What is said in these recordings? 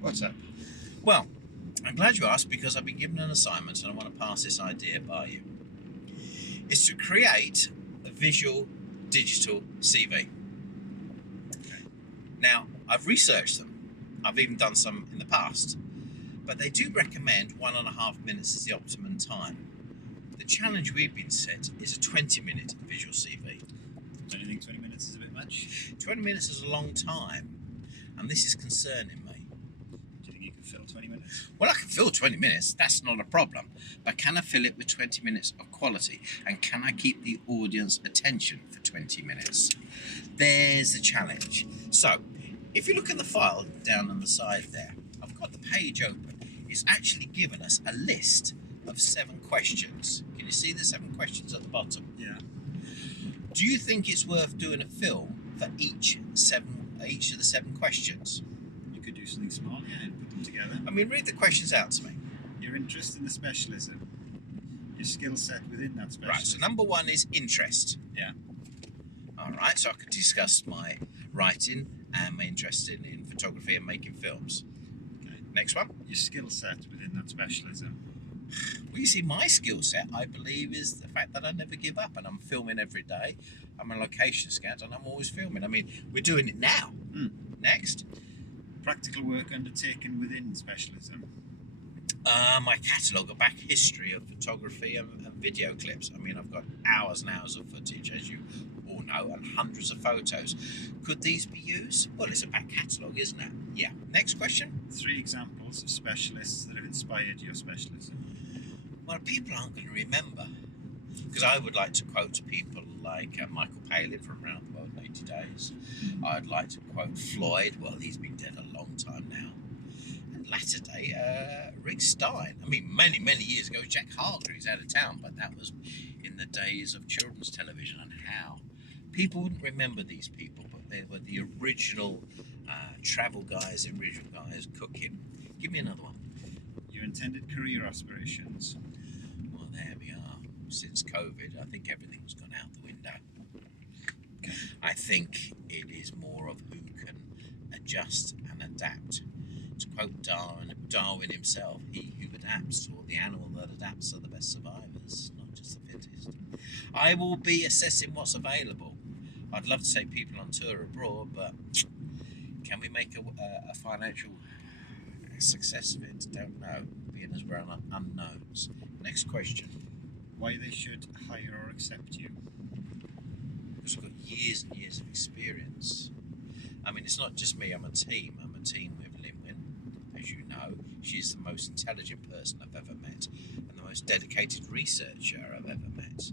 What's up? Well, I'm glad you asked because I've been given an assignment and I want to pass this idea by you. It's to create a visual digital CV. Now, I've researched them. I've even done some in the past. But they do recommend 1.5 minutes as the optimum time. The challenge we've been set is a 20-minute visual CV. Don't you think 20 minutes is a bit much? 20 minutes is a long time, and this is concerning me. Do you think you can fill 20 minutes? Well, I can fill 20 minutes, that's not a problem. But can I fill it with 20 minutes of quality? And can I keep the audience attention for 20 minutes? There's the challenge. So, if you look at the file down on the side there, I've got the page open. It's actually given us a list of 7 questions. Can you see the 7 questions at the bottom? Yeah. Do you think it's worth doing a film for each of the 7 questions? You could do something small, yeah, and put them together. I mean, read the questions out to me. Your interest in the specialism. Your skill set within that specialism. Right, so number 1 is interest. Yeah. Alright, so I could discuss my writing and my interest in photography and making films. Okay. Next one. Your skill set within that specialism. Well, you see, my skill set, I believe, is the fact that I never give up and I'm filming every day. I'm a location scout and I'm always filming. I mean, we're doing it now. Next. Practical work undertaken within specialism. My catalogue, a back history of photography and video clips. I mean, I've got hours and hours of footage, as you all know, and hundreds of photos. Could these be used? Well, it's a back catalogue, isn't it? Yeah. Next question. 3 examples of specialists that have inspired your specialism. Well, people aren't going to remember. Because I would like to quote people like Michael Palin from Around the World in 80 Days. I'd like to quote Floyd. Well, he's been dead a long time now. And latter day, Rick Stein. I mean, many, many years ago, Jack Harker, he's out of town, but that was in the days of children's television and how. People wouldn't remember these people, but they were the original travel guys, the original guys cooking. Give me another one. Your intended career aspirations. Well, there we are. Since COVID, I think everything's gone out the window. Okay. I think it is more of who can adjust and adapt. To quote Darwin himself, he who adapts, or the animal that adapts, are the best survivors, not just the fittest. I will be assessing what's available. I'd love to take people on tour abroad, but can we make a financial success of it? Don't know, being as we're on unknowns. Next question. Why they should hire or accept you. Because I've got years and years of experience. I mean, it's not just me, I'm a team. I'm a team with Linwin. As you know, she's the most intelligent person I've ever met and the most dedicated researcher I've ever met.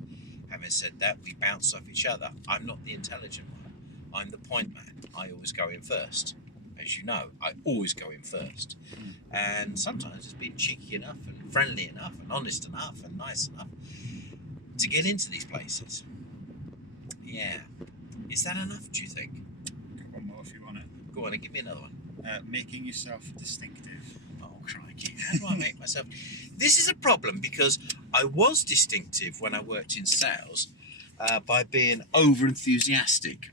Having said that, we bounce off each other. I'm not the intelligent one. I'm the point man. I always go in first. As you know, I always go in first. And sometimes it's been cheeky enough and friendly enough and honest enough and nice enough to get into these places. Yeah. Is that enough, do you think? Got one more if you want it. Go on and give me another one. Making yourself distinctive. Oh, crikey. How do I make myself... This is a problem because I was distinctive when I worked in sales by being over-enthusiastic.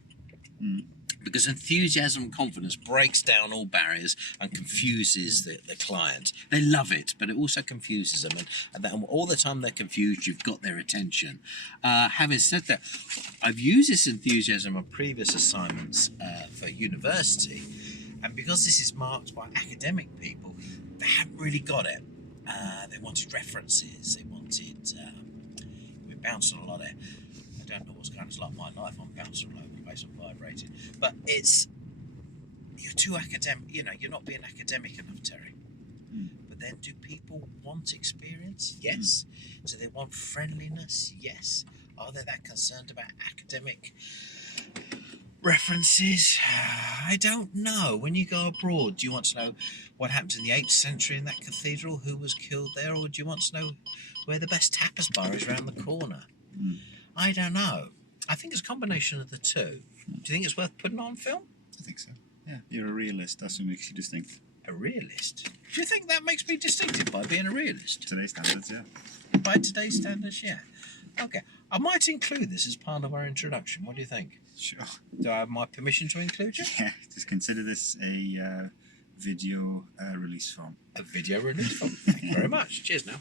Because enthusiasm and confidence breaks down all barriers and confuses the client. They love it, but it also confuses them. And all the time they're confused, you've got their attention. Having said that, I've used this enthusiasm on previous assignments for university. And because this is marked by academic people, they haven't really got it. They wanted references. They wanted... we bounced on a lot of... I don't know what's going on. It's like my life. I'm bouncing all over the place. I'm vibrating. But it's... You're too academic. You know, you're not being academic enough, Terry. But then do people want experience? Yes. Do they want friendliness? Yes. Are they that concerned about academic references? I don't know. When you go abroad, do you want to know what happened in the 8th century in that cathedral? Who was killed there? Or do you want to know where the best tapas bar is around the corner? I don't know. I think it's a combination of the two. Do you think it's worth putting on film? I think so. Yeah, you're a realist. That's what makes you distinct. A realist? Do you think that makes me distinctive by being a realist? Today's standards, yeah. By today's standards, yeah. Okay. I might include this as part of our introduction. What do you think? Sure. Do I have my permission to include you? Yeah, just consider this a video release form. A video release form. Thank you very much. Cheers now.